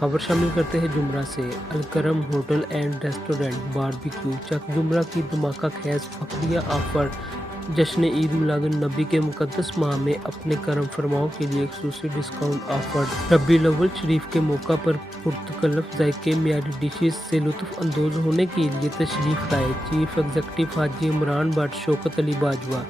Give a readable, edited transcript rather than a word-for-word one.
खबर शामिल करते हैं जुमरा से। Alkaram hotel and restaurant barbecue चक जुमरा की धमाका खैज बकरिया ऑफर। जश्न ईद मिलादुन नबी के मुकद्दस माह में अपने करम फरमाओं के लिए एक्सक्लूसिव डिस्काउंट ऑफर। रबीउल अव्वल शरीफ के मौका पर पुरतकल्लफ जायके मियारी डिशेज से लुत्फ अंदोज होने के लिए तशरीफ लाए चीफ एग्जीक्यूटिव हाजी इमरान भट्ट शौकत अली बाजवा।